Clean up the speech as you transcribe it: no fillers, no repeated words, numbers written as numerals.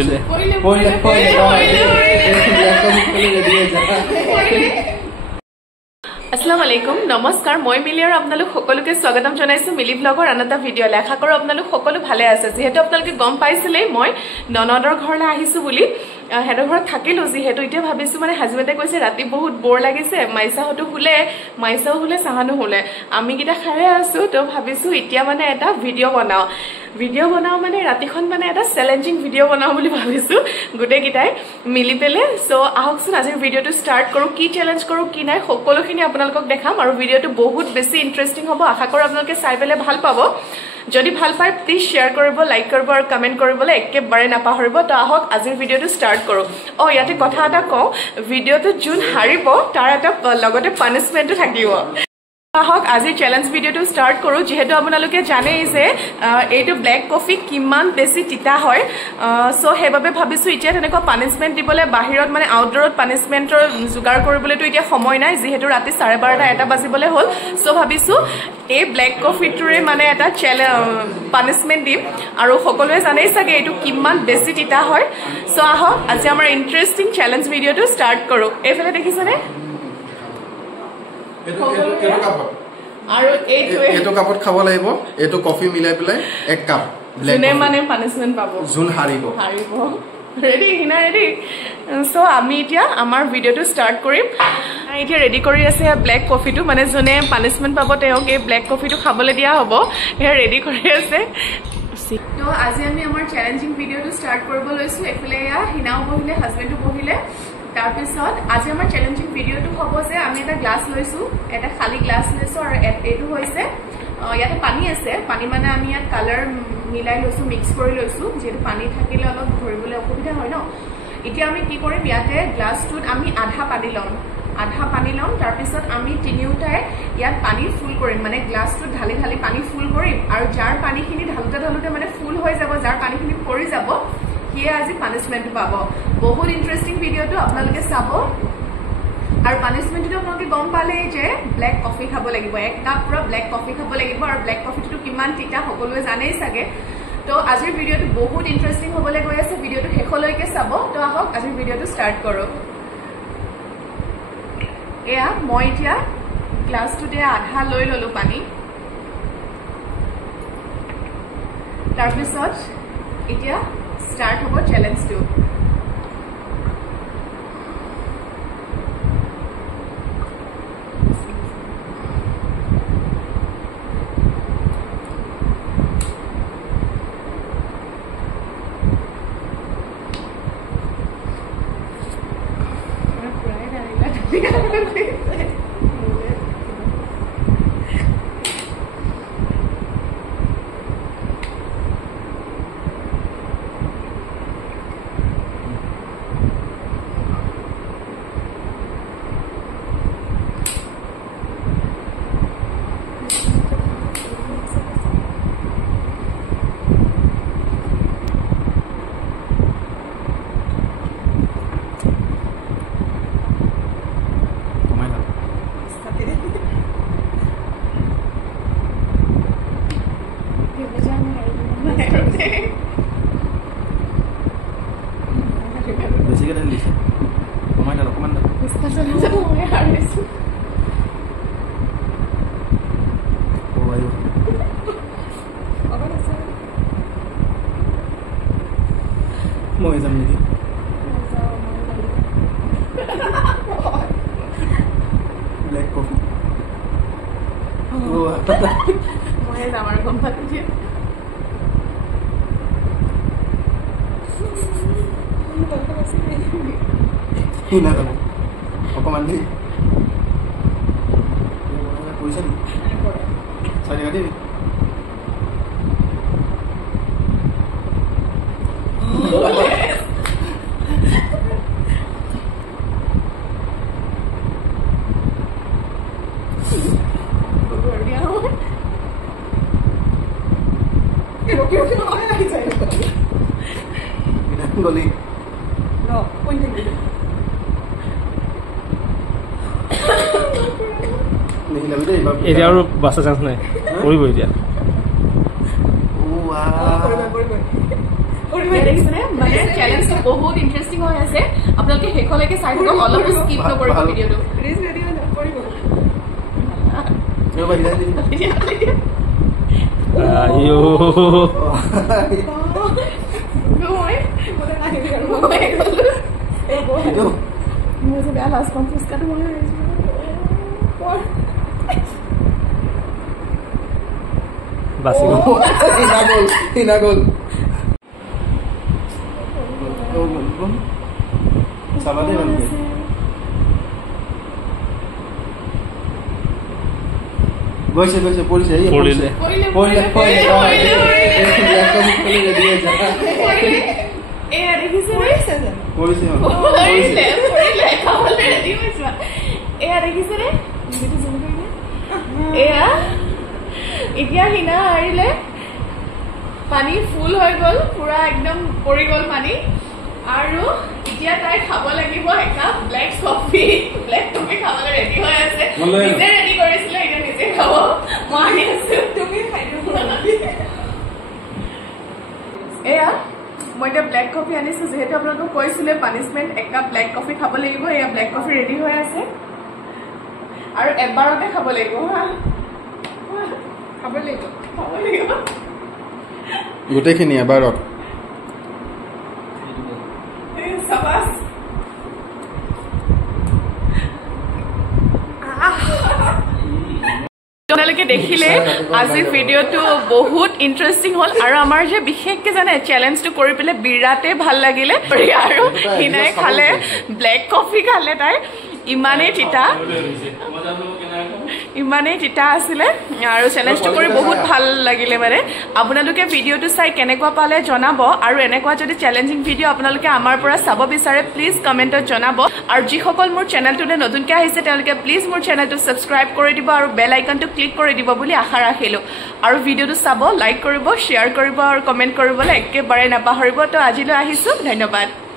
পৰিলে আসসালামু আলাইকুম নমস্কাৰ মই মিলি আৰু আপোনালোক সকলোকে স্বাগতম জনাইছো মিলি ব্লগৰ আনটা ভিডিঅ লেখা কৰো আপোনালোক সকলো ভালে আছে যেহেতু আপোনালোকে গম পাইছিলে মই ননদৰ ঘৰলৈ আহিছো বুলি হেডৰ ঘৰত থাকিলো যেহেতু এতিয়া ভাবিছো মানে হাজবেণ্ডে কৈছে ৰাতি বহুত বৰ লাগিছে মাইসাহটো হুলে মাইসাও হুলে সাহানো হুলে আমি কিটা খাৰে আছো তো ভাবিছো এতিয়া মানে এটা ভিডিঅ বনাও মানে ৰাতিখন মানে এটা চ্যালেঞ্জিং ভিডিঅ বনাও বুলি ভাবিছো গুটে কিটাই মিলি পেলে সো আহকচোন আজিৰ ভিডিঅটো ষ্টাৰ্ট কৰো কি চ্যালেঞ্জ কৰো কি নাই সকলোখিনি আপোনালোকক দেখাম আৰু ভিডিঅটো বহুত বেছি ইন্টাৰেষ্টিং হ'ব আশা কৰো আপোনালোকে চাই পেলে ভাল পাব যদি ভাল পায় প্লিজ শেয়াৰ কৰিব লাইক কৰিব আৰু কমেন্ট কৰিবলৈ একেবাৰে নাপাহৰিব তো আহক আজিৰ ভিডিঅটো ষ্টাৰ্ট কৰো ইয়াতে কথা এটা কওঁ ভিডিঅটো জুন হাৰিব তাৰ এটা লগতে পানিশমেন্টও থাকিব আহক আজি চ্যালেঞ্জ ভিডিঅটো ষ্টাৰ্ট কৰো যেহেতু আপোনালোকে জানে যে এইটো ব্ল্যাক কফি কিমান বেছি তিতা হয় সো হেবাবে ভাবিছো এতিয়া তেনেকুৱা পানিশমেন্ট দিবলে বাহিৰত মানে আউটডোৰত পানিশমেন্টৰ জুগাৰ কৰিবলেটো এতিয়া সময় নাই যেহেতু ৰাতি 12:30 এটা বাজিবলে হ'ল সো ভাবিছো এই ব্ল্যাক কফিটোৰে মানে এটা পানিশমেন্ট দিম আৰু সকলোৱে জানেই চাগে এইটো কিমান বেছি তিতা হয় সো আহক আজি আমাৰ ইন্টাৰেষ্টিং চ্যালেঞ্জ ভিডিঅটো ষ্টাৰ্ট কৰো এফালে দেখিছনে এটো কাপত খাব লাগিব এটো কফি মিলাই পেলাই এক কাপ জুনে মানে পানিশমেন্ট পাবো জুন হাৰিব ৰেডি হিনা ৰেডি সো আমি এতিয়া আমাৰ ভিডিঅটো ষ্টাৰ্ট কৰিম এতিয়া ৰেডি কৰি আছে ব্ল্যাক কফিটো মানে জুনে পানিশমেন্ট পাব তেওঁক এই ব্ল্যাক কফিটো খাবলৈ দিয়া হ'ব এ ৰেডি কৰি আছে তো আজি আমি আমাৰ চ্যালেঞ্জিং ভিডিঅটো ষ্টাৰ্ট কৰিব লৈছো এফালে হিনাও বহিলে হাজবেণ্ডো বহিলে তাৰপিছত আজি আমাৰ চ্যালেঞ্জিং ভিডিঅটো হ'ব যে আমি এটা গ্লাছ লৈছো এটা খালি গ্লাছ লৈছো আৰু এটো হৈছে ইয়াতে পানী আছে পানী মানে আমি ইয়াত কালাৰ মিলাই লৈছো মিক্স কৰি লৈছো যেটো পানী থাকিলে অলপ ধৰিবলৈ অসুবিধা হয় ন এতিয়া আমি কি কৰিম ইয়াতে গ্লাছটোত আমি আধা পানী লম তাৰপিছত আমি তিনিওটাই ইয়াত পানী ফুল কৰিম মানে গ্লাছটোত ঢালি পানী ফুল কৰিম আৰু যাৰ পানীখিনি ঢালুতে মানে ফুল হৈ যাব যাৰ পানীখিনি পৰি যাব হিয়ে আজি পানিশমেন্টটো পাব বহুত ইন্টাৰেষ্টিং ভিডিঅটো আপোনালোকে চাব আৰু পানিশমেন্টটো আপোনালোকে গম পালে যে ব্ল্যাক কফি খাব লাগিব এক কাপ পুৰা ব্ল্যাক কফি খাব লাগিব আৰু ব্ল্যাক কফিটো কিমান তিতা সকলোৱে জানেই চাগে তো আজিৰ ভিডিঅটো বহুত ইন্টাৰেষ্টিং হ'বলৈ গৈ আছে ভিডিঅটো শেষলৈকে চাব তো আহক আজিৰ ভিডিঅটো ষ্টাৰ্ট কৰো এয়া মই এতিয়া গ্লাছটোতে আধা লৈ ললো পানী তাৰপিছত এতিয়া start hobo challenge 2 মই যাম নেকি ব্ল্যাক কফি মই যাম আৰু গম পালো যে না যাবো অকমান দেৰি কৰিছা নি চাৰি কাটি গলি এতিয়া আৰু বাছা চান্স নাই কৰিব এতিয়া মানে বহুত ইন্টাৰেষ্টিং হৈ আছে আপোনালোকে শেষলৈকে চাই থাকক অলপ স্কিপ নকৰিব ভিডিঅ'টো প্লিজ ভিডিঅ' নকৰিব আইও मुझे बेला लास्ट कंफ्यूज कर दूंगा बस इना गोल साबादे बनते গৈছে পড়ছে এই পড়ছে পড়লে এ দেখিছে পড়ছে খাবলে রেডি হইছে এ দেখিছে রে এয়া এতিয়া হিনা আইলে পানী ফুল হৈ গল পুরা একদম পৰি গল পানী আৰু এতিয়া তাই খাব লাগিব এটা ব্ল্যাক কফি খাবলৈ ৰেডি হৈ আছে নিজে ৰেডি কৰিছিলে এতিয়া নিজে খাব মই আছে তুমি খাই এয়া মই এটা ব্ল্যাক কফি আনিছো যেহেতু আপোনালোকক কৈছিলে পানিশমেন্ট এক কাপ ব্ল্যাক কফি খাব লাগিব এয়া ব্ল্যাক কফি ৰেডি হৈ আছে আৰু এবাৰতে খাব লাগিব খাব লাগিব গোটেইখিনি এবাৰত সাবাস আপোনালোকে দেখিলে আজি ভিডিঅ'টো বহুত ইন্টাৰেষ্টিং হ'ল আৰু আমাৰ যে বিশেষকৈ জানে চেলেঞ্জটো কৰি পেলাই বিৰাটেই ভাল লাগিলে আৰু হিনাই খালে ব্লেক কফি খালে তাই ইমানেই তিতা আছিলে আৰু চেলেঞ্জটো কৰি বহুত ভাল লাগিলে মানে আপোনালোকে ভিডিঅ'টো চাই কেনেকুৱা পালে জনাব আৰু এনেকুৱা যদি চেলেঞ্জিং ভিডিঅ' আপোনালোকে আমাৰ পৰা চাব বিচাৰে প্লিজ কমেণ্টত জনাব আৰু যিসকল মোৰ চেনেলটোলৈ নতুনকৈ আহিছে তেওঁলোকে প্লিজ মোৰ চেনেলটো ছাবস্ক্ৰাইব কৰি দিব আৰু বেল আইকনটো ক্লিক কৰি দিব বুলি আশা ৰাখিলোঁ আৰু ভিডিঅ'টো চাব লাইক কৰিব শ্বেয়াৰ কৰিব আৰু কমেণ্ট কৰিবলৈ একেবাৰে নাপাহৰিব তো আজিলৈ আহিছোঁ ধন্যবাদ